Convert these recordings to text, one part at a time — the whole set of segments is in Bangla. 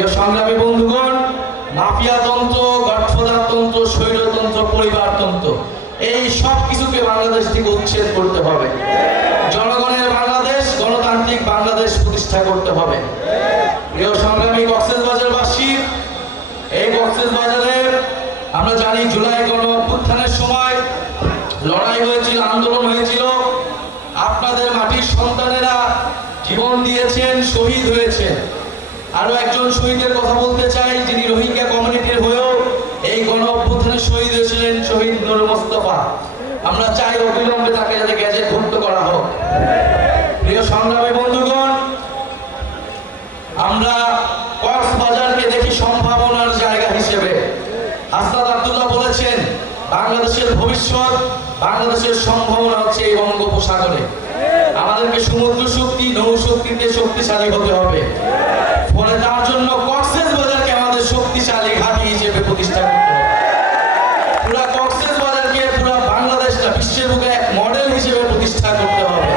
প্রিয় সংগ্রামী বন্ধুগণ মাফিয়াতন্ত্র গঠপদারতন্ত্র শৈলতন্ত্র, পরিবারতন্ত্র, এই সব কিছুকে বাংলাদেশ থেকে উচ্ছেদ করতে হবে। জনগণের বাংলাদেশ, গণতান্ত্রিক বাংলাদেশ প্রতিষ্ঠা করতে হবে। প্রিয় সংগ্রামী কক্সেসবাজার এই কক্সেসবাজারের আমরা জানি জুলাই গণ অভ্যুত্থানের সময় লড়াই হয়েছিল, আন্দোলন হয়েছিল। আপনাদের মাটির সন্তানেরা জীবন দিয়েছেন, শহীদ হয়েছেন। আরও একজন শহীদের কথা বলতে চাই, যিনি রোহিঙ্গা কমিউনিটির হয়েও এই গণ অভ্যুত্থানে শহীদ হয়েছিলেন, শহীদ নুর মোস্তফা। আমরা চাই অবিলম্বে তাকে যাতে গ্যাজেট ভুক্ত করা হোক। প্রিয় সংগ্রামী বন্ধুগণ, আমরা কক্সবাজারকে দেখি সম্ভাবনার জায়গা হিসেবে। আস্তাদ আব্দুল্লাহ বলেছেন, বাংলাদেশের ভবিষ্যৎ, বাংলাদেশের সম্ভাবনা হচ্ছে এই বঙ্গোপসাগরে। আমাদেরকে সমুদ্র শক্তি, নৌ শক্তিতে শক্তিশালী হতে হবে। ফলে তার জন্য কক্সেস বাজারকে আমাদের শক্তিশালী ঘাঁটি হিসেবে প্রতিষ্ঠা করতে হবে। পুরা কক্সেস বাজারকে পুরা বাংলাদেশটা বিশ্বের বুকে এক মডেল হিসেবে প্রতিষ্ঠা করতে হবে।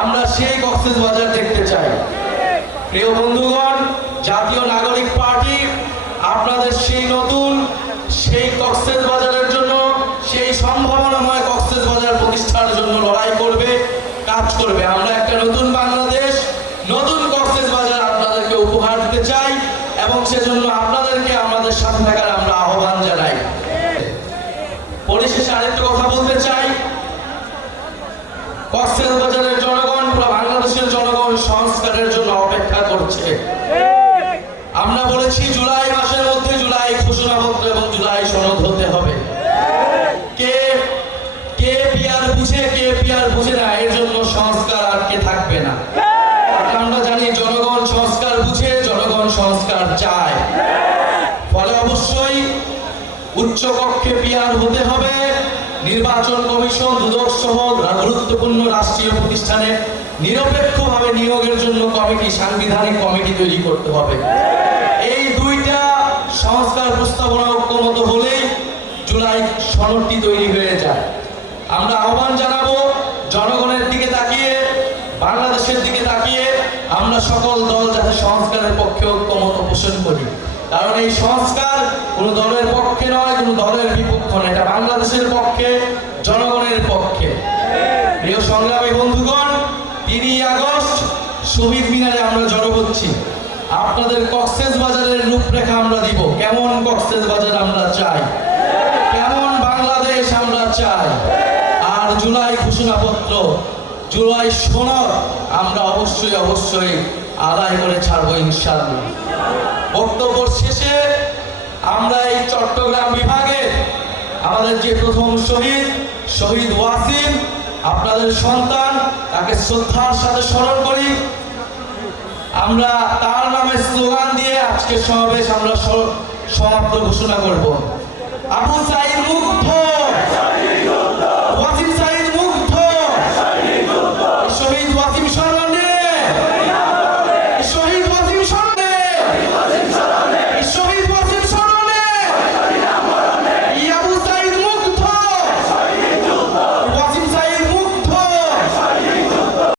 আমরা সেই কক্সেস বাজার দেখতে চাই। প্রিয় বন্ধুগণ, জাতীয় নাগরিক পার্টি, আপনাদের সেই নতুন, সেই কক্সেস বাজারের জন্য, সেই সম্ভাবনাময় কক্সেস বাজার প্রতিষ্ঠার জন্য লড়াই করবে, কাজ করবে। আমরা একটা নতুন বাংলাদেশ নতুন কক্সেস বাজার আপনাদেরকে উপহার দিতে চাই এবং সেজন্য আপনাদেরকে আমাদের সাথে থাকার আমরা আহ্বান জানাই। পরিশেষে আরেকটা কথা বলতে চাই। কক্সেস বাজারের জনগণ বাংলাদেশের জনগণ সংস্কারের জন্য অপেক্ষা করছে। আমরা বলেছি, জুলাই মাসের মধ্যে জুলাই ঘোষণাপত্র এবং জুলাই সনদ হতে হবে। কে কে পিয়ার বুঝে, কে পিয়ার বুঝে না, এর জন্য সংস্কার আর কে থাকবে না। উচ্চ কক্ষে পিয়ার হতে হবে। নির্বাচন কমিশন দুদক সহ গুরুত্বপূর্ণ রাষ্ট্রীয় প্রতিষ্ঠানে নিরপেক্ষভাবে নিয়োগের জন্য কমিটি, সাংবিধানিক কমিটি তৈরি করতে হবে। এই দুইটা সংস্কার প্রস্তাবনা ঐক্যমত হলেই জুলাই সনদটি তৈরি হয়ে যায়। আমরা আহ্বান জানাব, জনগণের দিকে তাকিয়ে, বাংলাদেশের দিকে তাকিয়ে আমরা সকল দল যাতে সংস্কারের পক্ষে ঐক্যমত পোষণ করি। কারণ এই সংস্কার কোন দলের পক্ষে নয়, কোন দলের বিপক্ষ নয়। এটা বাংলাদেশের পক্ষে, জনগণের পক্ষে। প্রিয় সংগ্রামী বন্ধুগণ, তিনই আগস্ট শহীদ মিনারে আমরা জড়ো হচ্ছি। আপনাদের কক্সেস বাজারের রূপরেখা আমরা দিব। কেমন কক্সেস বাজার আমরা চাই? কেমন বাংলাদেশ আমরা চাই? আর জুলাই ঘোষণাপত্র, জুলাই সনদ আমরা অবশ্যই অবশ্যই আদায় করে ছাড়বো ইনশাআল্লাহ। বক্তব্য শেষে আমরা এই চট্টগ্রাম বিভাগে আমাদের যে প্রথম শহীদ শহীদ ওয়াসিম, আপনাদের সন্তান, তাকে শ্রদ্ধার সাথে স্মরণ করি। আমরা তার নামে স্লোগান দিয়ে আজকে সমাবেশ আমরা সমাপ্ত ঘোষণা করব। আবু সাইদ